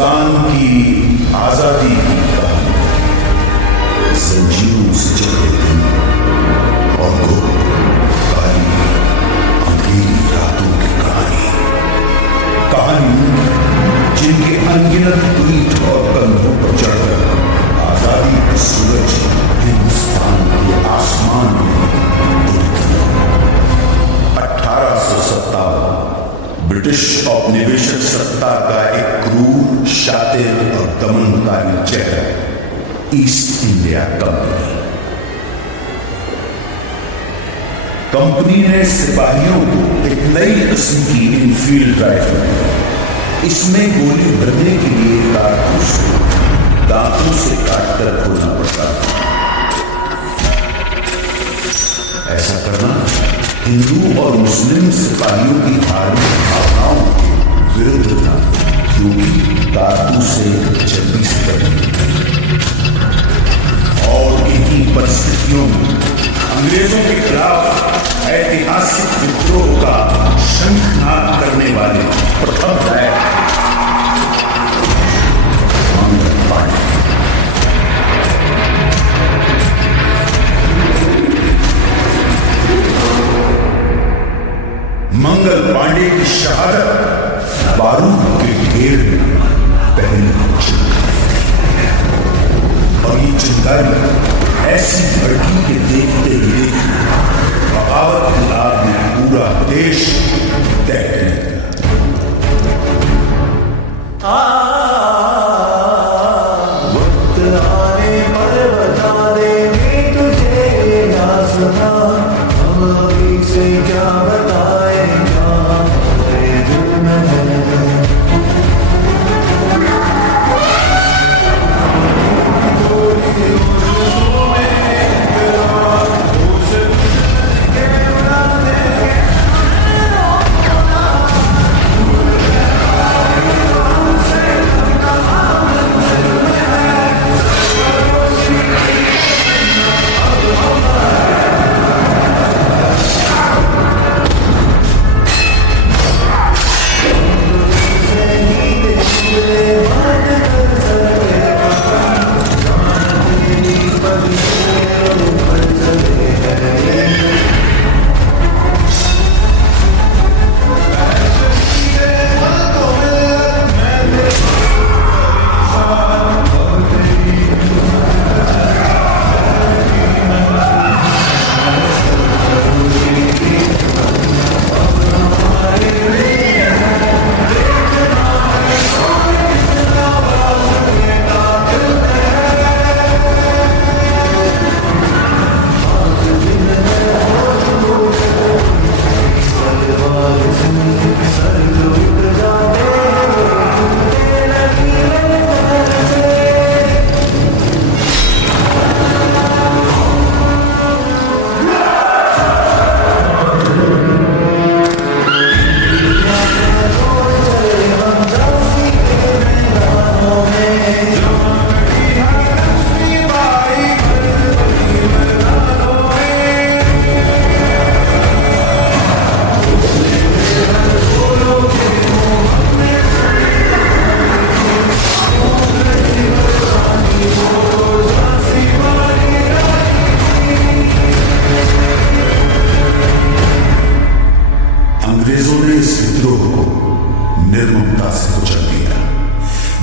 हिंदुस्तान की आजादी की कहानी, संजीवों से जगे दिन और गुप्त काली अंधेरी रातों की कहानी जिनके अनगिनत पीठ और कंधों पर चढ़कर आजादी का सूरज हिंदुस्तान के आसमान में उदित हुआ। 1857 ब्रिटिश औपनिवेशिक सत्ता का एक क्रूर, शातिर और दमनकारी चेहरा ईस्ट इंडिया कंपनी ने सिपाहियों को एक नई किस्म की इनफील्ड राइफल, इसमें गोली भरने के लिए कारतूस को दांतों से काटकर खोलना पड़ता था। ऐसा करना हिंदू और मुस्लिम सिपाहियों की धार्मिक भावनाओं के विरुद्ध था, क्योंकि कारतूस से जल्दी से करनी। और इन्हीं परिस्थितियों में अंग्रेजों के खिलाफ ऐतिहासिक विद्रोह का शंखनाद करने वाले प्रथम नायक मंगल पांडे। मंगल पांडे की शहादत बारूद के ढेर में पहली और ये चिंगारी ऐसी भड़की के देखते ही बगावत के लाभ में पूरा देश तय वक्त आने पर बता दे तुझे ना सुना, हम अभी से क्या बताएगा तेरे दिल में है।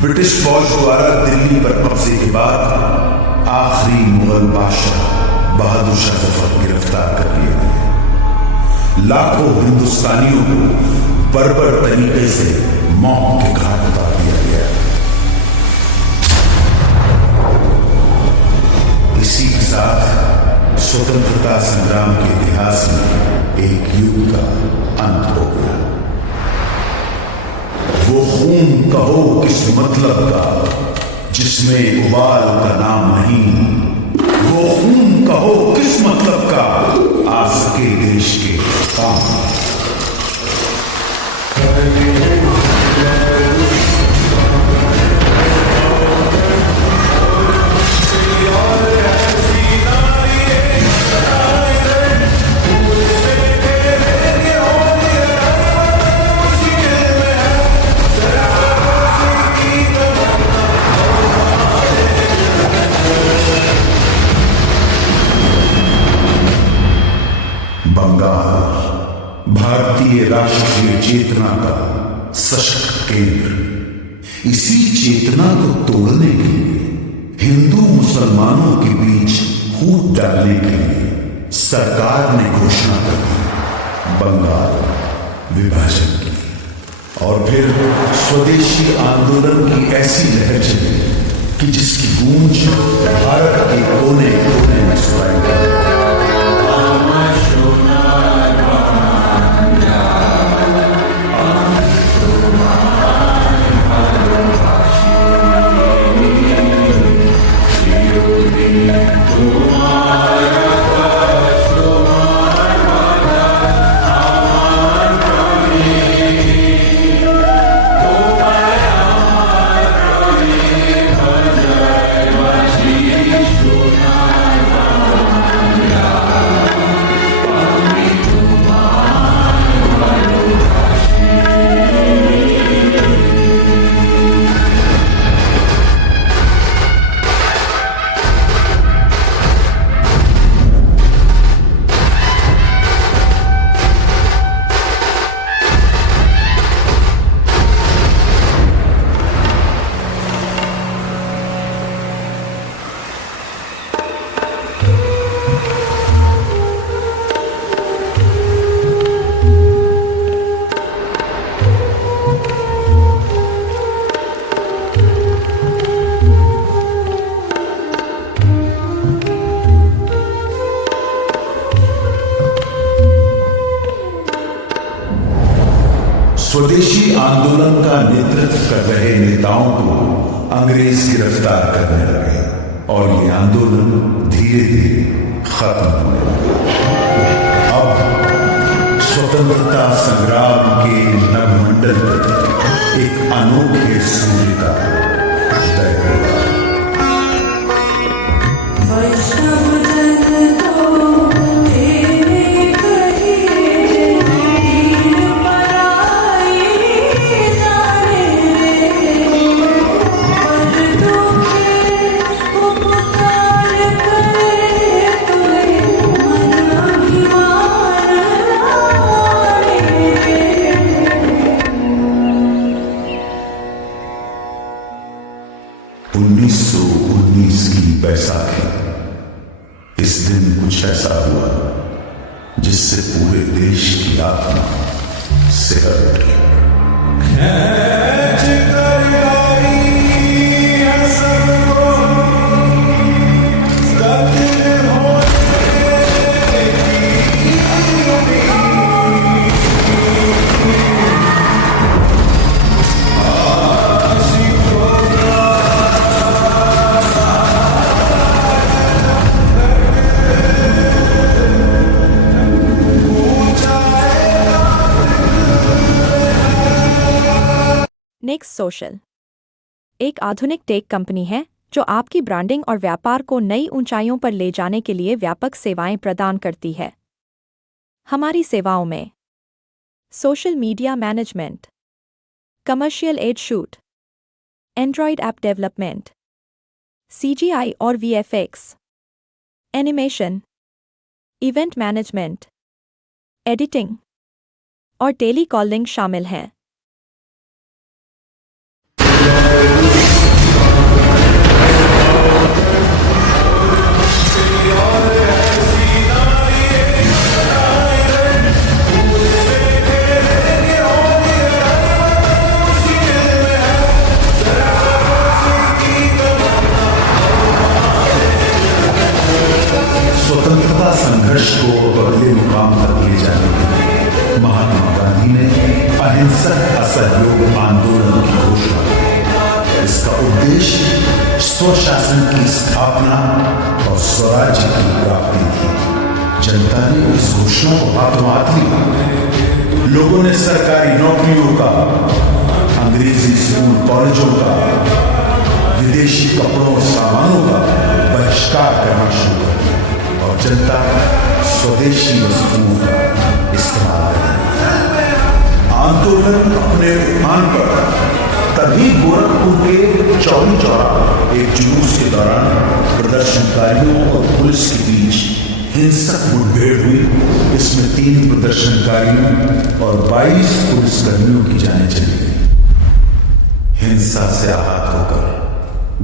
ब्रिटिश फौज द्वारा दिल्ली पर कब्जे के बाद आखिरी मुगल बादशाह बहादुर शाह जफर गिरफ्तार कर लिए गए। लाखों हिंदुस्तानियों को बर्बर तरीके से मौत के घाट उतार दिया गया। इसी के साथ स्वतंत्रता संग्राम के इतिहास में एक युग का अंत हो गया। वो खून कहो किस मतलब का जिसमें उबाल का नाम नहीं, वो खून कहो किस मतलब का आ सके देश के काम। चेतना का सशक्त केंद्र। इसी चेतना को तोड़ने के लिए, हिंदू मुसलमानों के बीच फूट डालने के लिए सरकार ने घोषणा कर दी बंगाल विभाजन की। और फिर स्वदेशी आंदोलन की ऐसी लहर चली कि जिसकी गूंज भारत के कोने कोने में सुनाई दी। स्वदेशी आंदोलन का नेतृत्व कर रहे नेताओं को अंग्रेज गिरफ्तार करने लगे और ये आंदोलन धीरे धीरे खत्म होने लगा। अब स्वतंत्रता संग्राम के नभमंडल पर एक अनोखे सूर्य का उदय हुआ। बैसाखी, इस दिन कुछ ऐसा हुआ जिससे पूरे देश की आत्मा सिहर उठी। नेक्स्ट सोशल एक आधुनिक टेक कंपनी है जो आपकी ब्रांडिंग और व्यापार को नई ऊंचाइयों पर ले जाने के लिए व्यापक सेवाएं प्रदान करती है। हमारी सेवाओं में social media management, commercial ad shoot, Android app development, CGI और VFX, animation, event management, editing और टेली कॉलिंग शामिल हैं। स्वतंत्रता संघर्ष को अगले मुकाम तक ले जाने के लिए महात्मा गांधी ने अहिंसक असहयोग आंदोलन की घोषणा की। इसका उद्देश्य स्वशासन की स्थापना और स्वराज्य की प्राप्ति थी। जनता ने इस घोषणा को हाथों हाथ लिया। लोगों ने सरकारी नौकरियों का, अंग्रेजी स्कूल कॉलेजों का, विदेशी कपड़ों और सामानों का बहिष्कार करना शुरू कर दिया और जनता स्वदेशी वस्तुओं का इस्तेमाल करेगी। आंदोलन अपने उफान पर तभी गोरखपुर के चौरी चौरा एक जुलूस के दौरान प्रदर्शनकारियों और पुलिस के बीच हिंसक मुठभेड़ हुई। इसमें 3 प्रदर्शनकारियों और 22 पुलिसकर्मियों की जानें चली गई। हिंसा से आहत होकर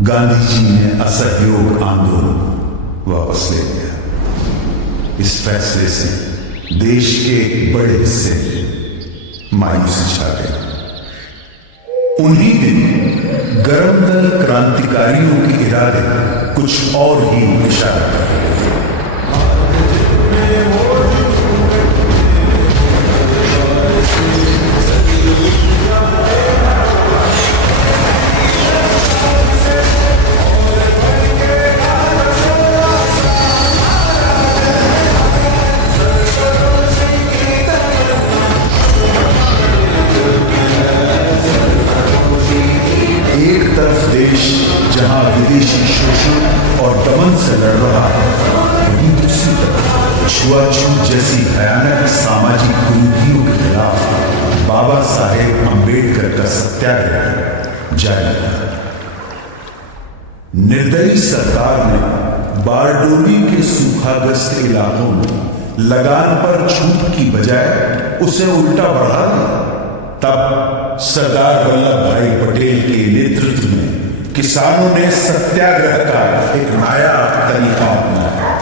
गांधी जी ने असहयोग आंदोलन वापस ले लिया। इस फैसले से देश के एक बड़े हिस्से मायूसी छा गई। उन्हीं दिन गरम दल क्रांतिकारियों के इरादे कुछ और ही इशारा कर रहे थे। एक तरफ देश जहां विदेशी शोषण और दमन से लड़ रहा है, वहीं दूसरी तरफ छुआछूत जैसी भयानक सामाजिक कुरीतियों के खिलाफ बाबा साहेब अंबेडकर का सत्याग्रह जारी रहा। निर्दयी सरकार ने बारडोली के सूखाग्रस्त इलाकों में लगान पर छूट की बजाय उसे उल्टा बढ़ा दिया। तब सरदार वल्लभ भाई पटेल के नेतृत्व में किसानों ने सत्याग्रह का एक नया तरीका अपनाया।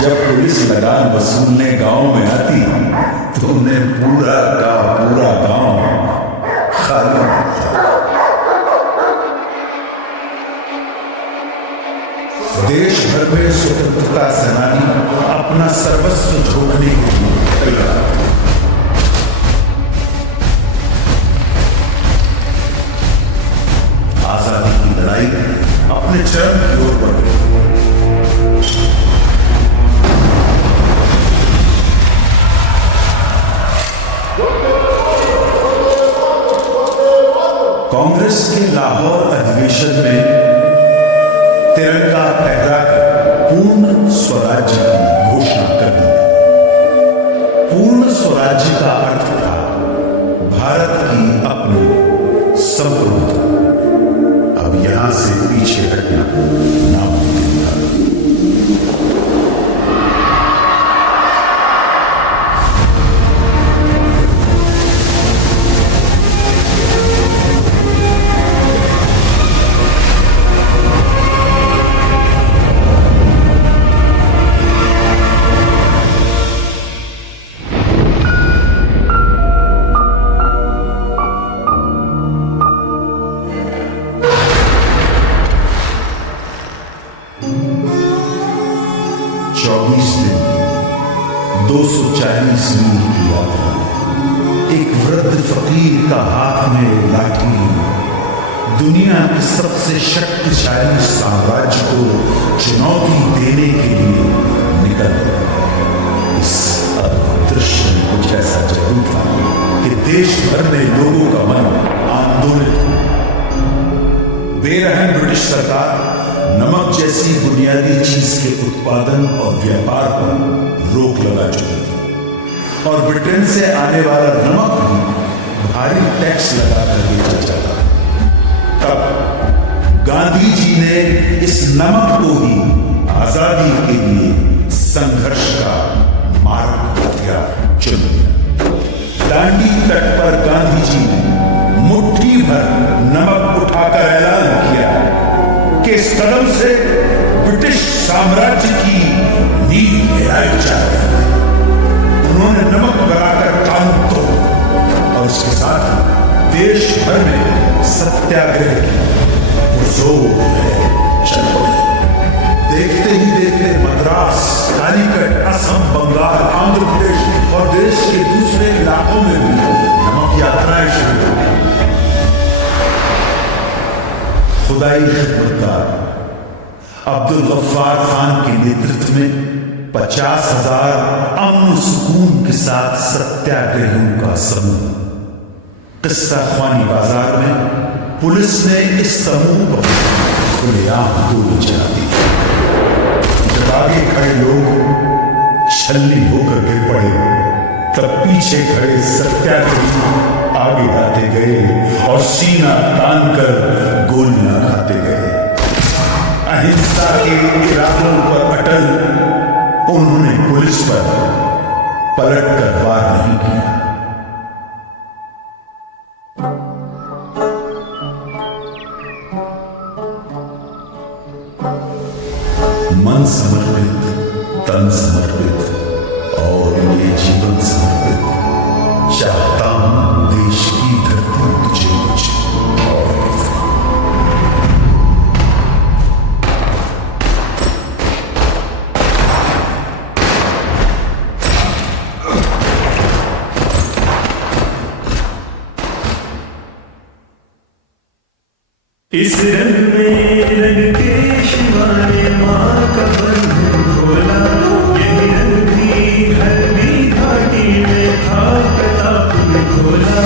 जब पुलिस लगान वसूलने गांव में आती तो उन्हें पूरा का पूरा गांव खाली होता। देश भर में स्वतंत्रता सेनानी अपना सर्वस्व झोंकने के लिए तैयार। आजादी की लड़ाई अपने चरम की ओर बढ़ गई। कांग्रेस के लाहौर अधिवेशन में तिरंगा फहराकर पूर्ण स्वराज्य की घोषणा कर दी। पूर्ण स्वराज्य का अर्थ था भारत की अपनी संप्रभुता। अब यहां से पीछे हटना नामुमकिन था। एक वृद्ध फकीर का हाथ में लाठी दुनिया के सबसे शक्तिशाली साम्राज्य को चुनौती देने के लिए निकल गया। इस दृश्य में कुछ ऐसा जरूर था कि देश भर में लोगों का मन आंदोलित हुआ। बेरहम ब्रिटिश सरकार नमक जैसी बुनियादी चीज के उत्पादन और व्यापार पर रोक लगा चुकी थी और ब्रिटेन से आने वाला नमक भी भारी टैक्स लगाकर बेचा जाता। तब गांधी जी ने इस नमक को ही आजादी के लिए संघर्ष का मार्ग हथियार चुन लिया। दांडी तट पर गांधी जी ने मुट्ठी भर नमक उठाकर ऐलान किया कि इस कदम से ब्रिटिश साम्राज्य की नींव हिलाई जा रही है। उन्होंने नमक बनाकर कानून तोड़ा और इसके साथ देश भर में सत्याग्रह की जोर चल पड़े। देखते ही देखते मद्रास, कालीकट, असम, बंगाल, आंध्र प्रदेश और देश के दूसरे इलाकों में भी नमक यात्राएं शुरू हो गई। खुदाई खिदमतगार अब्दुल गफ्फार खान के नेतृत्व में 50,000 अमन सुकून के साथ सत्याग्रहियों का समूह। किस्सा ख्वानी बाजार में पुलिस ने इस समूह पर खुलेआम गोली चला दी। जब आगे खड़े लोग छलनी होकर गिर पड़े तब पीछे खड़े सत्याग्रही आगे आते गए और सीना तानकर गोलियां खाते गए। अहिंसा के इरादों पर अटल उन्होंने पुलिस पर पलटकर वार नहीं किया। मन समर्पित, तन समर्पित और ये जीवन समर्पित, चाहता हूं देश की धरती तुझे कुछ और दे। इस रंग में रंग के शिवाने माँ का बंधन खोला, यही रंग भी हल्दी घाटी में था, प्रताप ने खोला।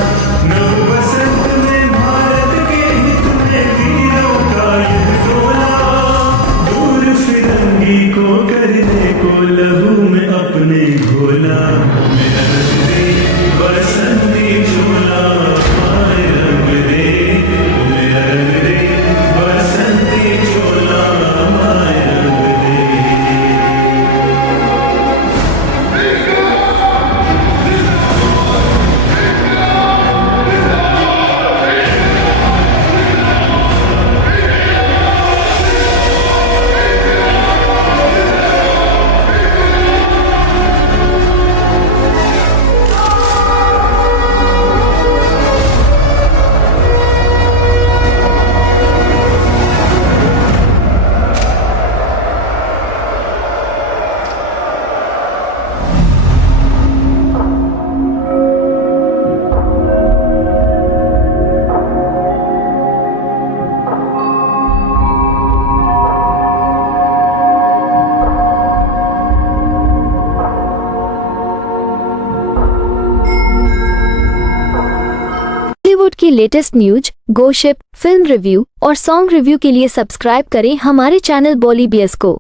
नव बसंत में भारत के हित में वीरों का युग डोला, दूर फिरंगी को करने को लहू में अपने घोला। मेरा रंग दे बसंती चोला, माए रंग दे, मेरा रंग दे बसंती चोला, माए रंग दे। बॉलीवुड की latest news, gossip, film review और सॉन्ग रिव्यू के लिए सब्सक्राइब करें हमारे चैनल बॉली बीएस को।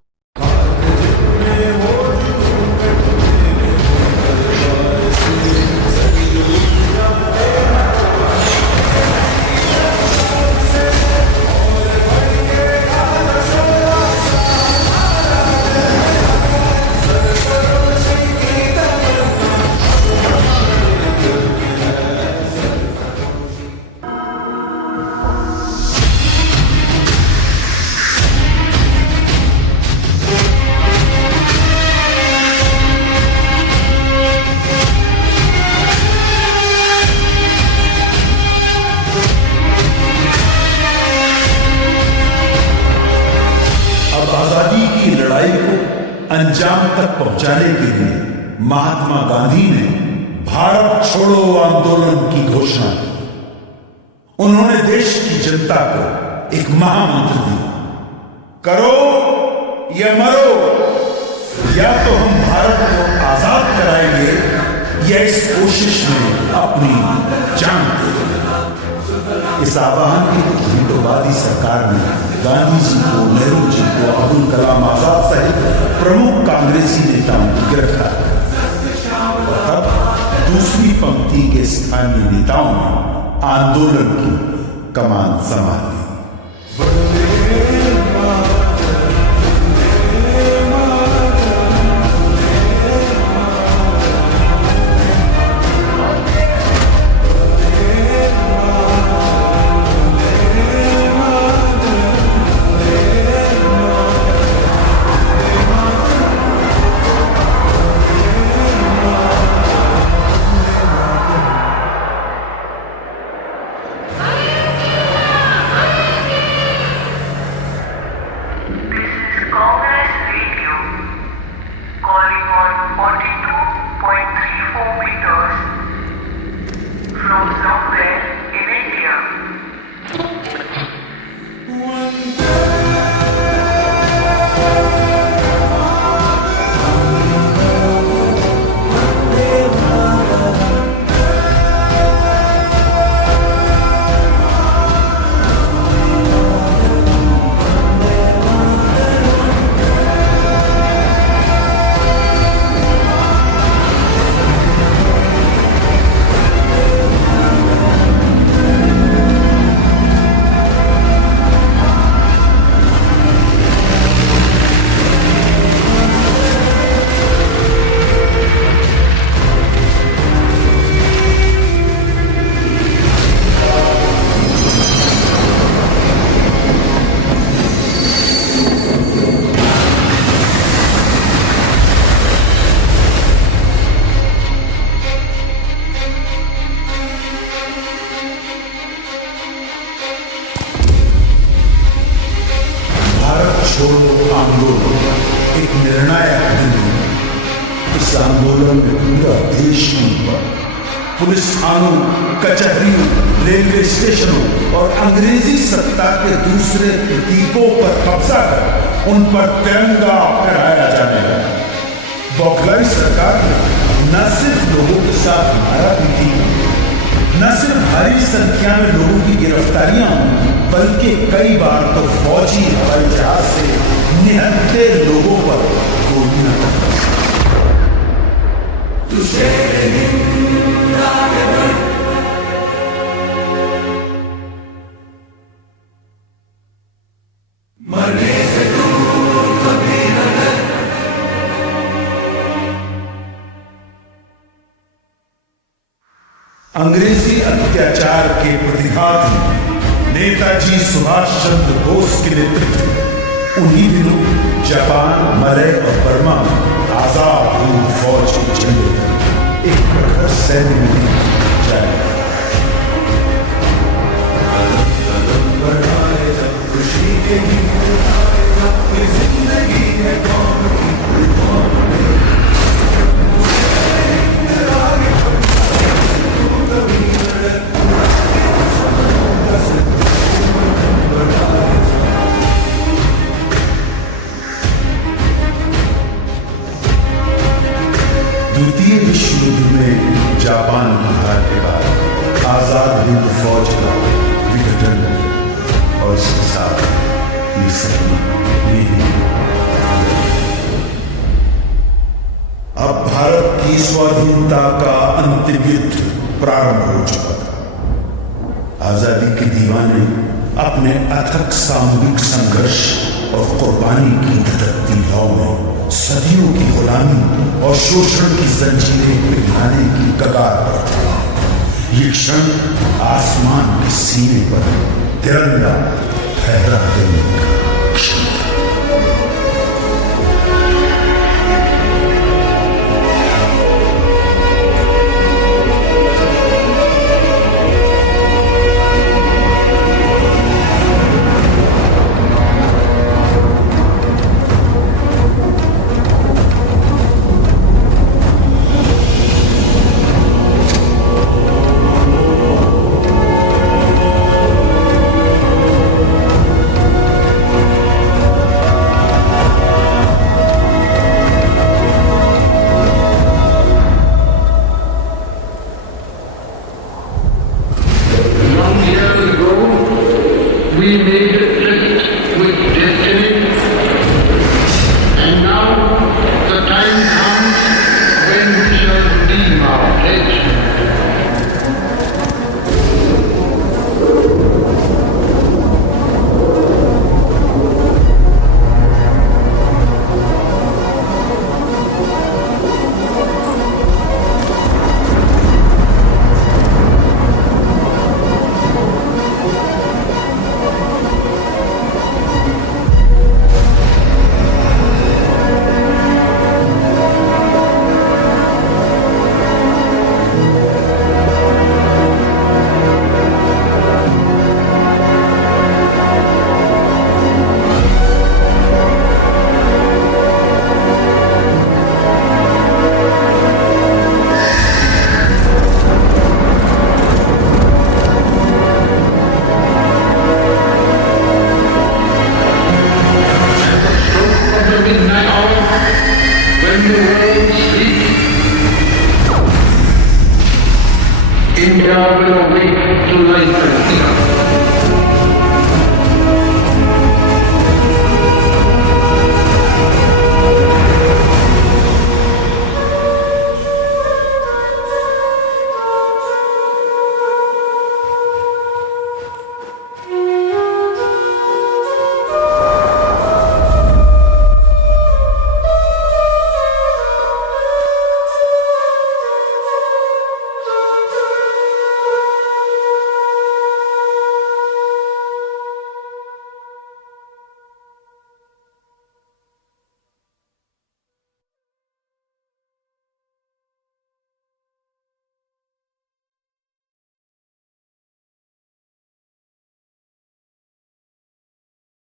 आजादी की लड़ाई को अंजाम तक पहुंचाने के लिए महात्मा गांधी ने भारत छोड़ो आंदोलन की घोषणा की। उन्होंने देश की जनता को एक महामंत्र दिया, करो या मरो, या तो हम भारत को आजाद कराएंगे या इस कोशिश में अपनी जान देंगे। इस आह्वान की कुछ घंटों बाद ही सरकार ने गांधी जी को, नेहरू जी को, अब्दुल कलाम आजाद सहित प्रमुख कांग्रेसी नेताओं को गिरफ्तार किया और तब दूसरी पंक्ति के स्थानीय नेताओं ने आंदोलन की कमान संभाल ली। छोड़ो आंदोलन एक निर्णायक दिन। इस आंदोलन में पूरा देश में पुलिस थानों, कचहरियों, रेलवे स्टेशनों और अंग्रेजी सत्ता के दूसरे प्रतीकों पर कब्जा कर उन पर तिरंगा फहराया जाने लगा। बौखलाई सरकार ने न सिर्फ लोगों के साथ मारा पीटी, न सिर्फ भारी संख्या में लोगों की गिरफ्तारियां हुई, बल्कि कई बार तो फौजी हवाई जहाज से निहत्थे लोगों पर गोलियां चलाई। अंग्रेजी अत्याचार के प्रतिघात नेताजी सुभाष चंद्र बोस के नेतृत्व उन्हीं दिनों जापान, मलय और बर्मा में आजाद हिंद फौज के झंडे तले एक प्रखर सैन्य मिली जाएगा। खुशी के जिंदगी है कौन की द्वितीय विश्व युद्ध में जापान की हार के बाद आजाद हिंद फौज का विघटन और इसके साथ ये सभी अब भारत की स्वाधीनता का अंतिम युद्ध प्रारंभ हो चुका था। आजादी के दीवाने अपने अथक सामूहिक संघर्ष और कुर्बानी की धधकती लौ में सदियों की गुलामी और शोषण की जंजीरें पिघलाने की कगार पर थे। ये क्षण आसमान के सीने पर तिरंगा फहरा देने का क्षण था। We made a tryst with destiny, and now the time comes when we shall redeem our pledge. India will awake to life.